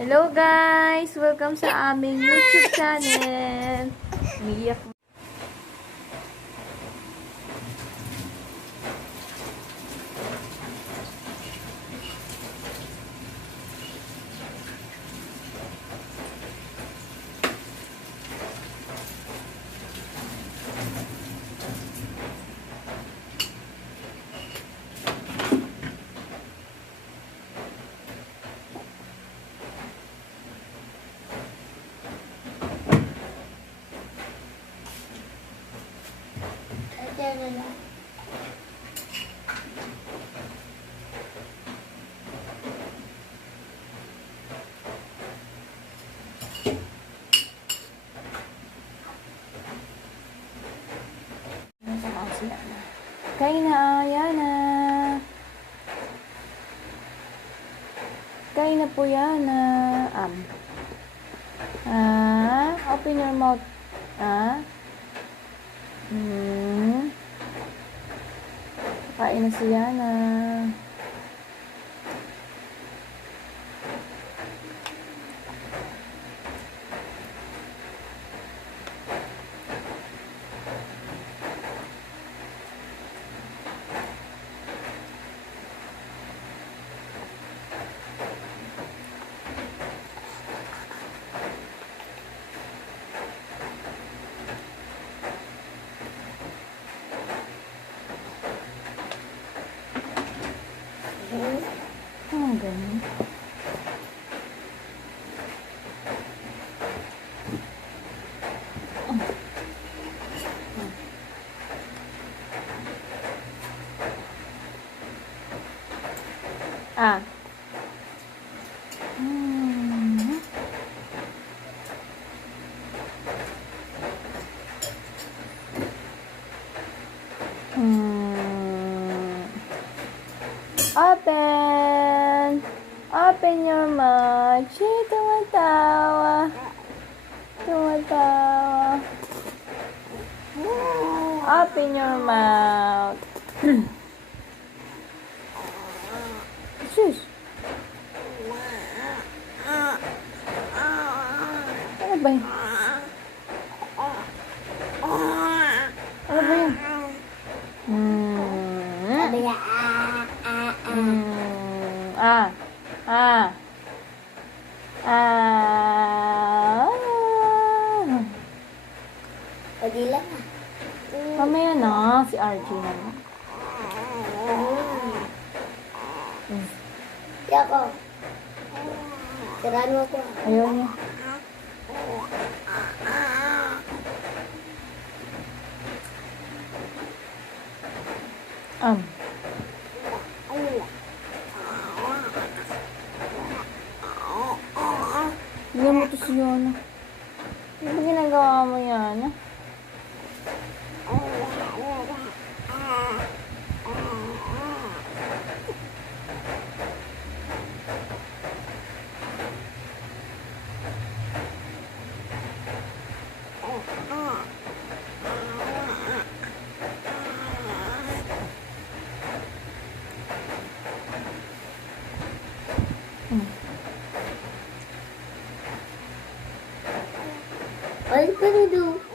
Hello guys! Welcome sa aming YouTube channel. Umiiyak Kain na, Yana. Kain na po, Yana. Um. Ah, open your mouth. Ah. Hmm. Kain na si Yana. Oh, ganun. Ah. Hmm. Hmm. Open! Open your mouth. Siya tumatawa. Tumatawa. Open your mouth. Sus. Ano ba yun? Ano ba yun? Hmm. Sabi niya, ah, ah, ah. Ah. Pwede lang ah. Mamaya na, si RJ na. Hmm. Di ako. Siraan mo ako. ah. Ayaw niya. Um. Ano na? Yana. Ano ba ginagawa mo, Yana? I really do.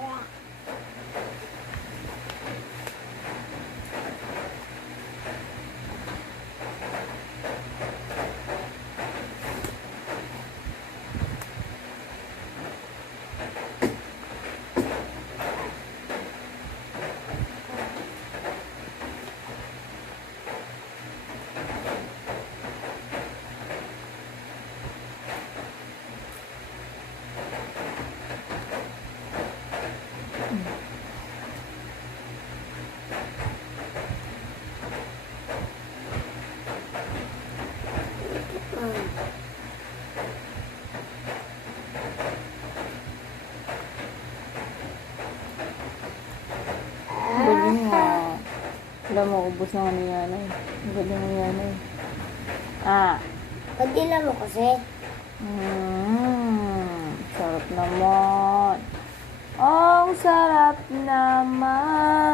Alam mo, ubos na ni Yana eh. Galing ni Yana eh. Ah. Lang mo kasi. Mm, sarap naman. Ang sarap naman.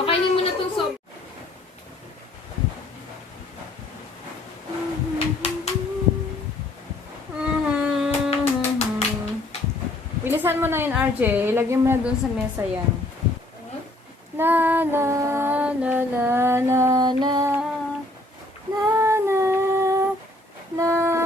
O, kainin mo na itong sob. Bilisan mo na yun, RJ. Ilagyan mo na dun sa mesa yan. La la la la la la la la la